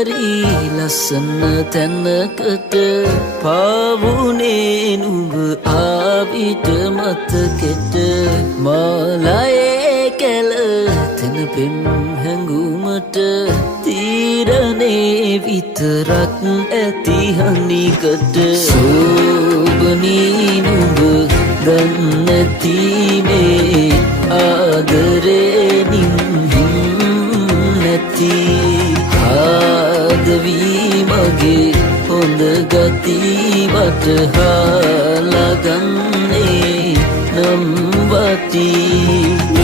හරි ලස්සන තැනකට පාවුනේ නුඹ ආවිත මතකෙට මාලයේ කැලතන පෙම් හැඟුමට තීරණේ විතරක් ඇති හනිකට සෝබනී නුඹ දන්නැති මේ ආදරේ නැති ආදවී මගේ හොඳ ගති වටහාලා ගන්නේ නම් වටී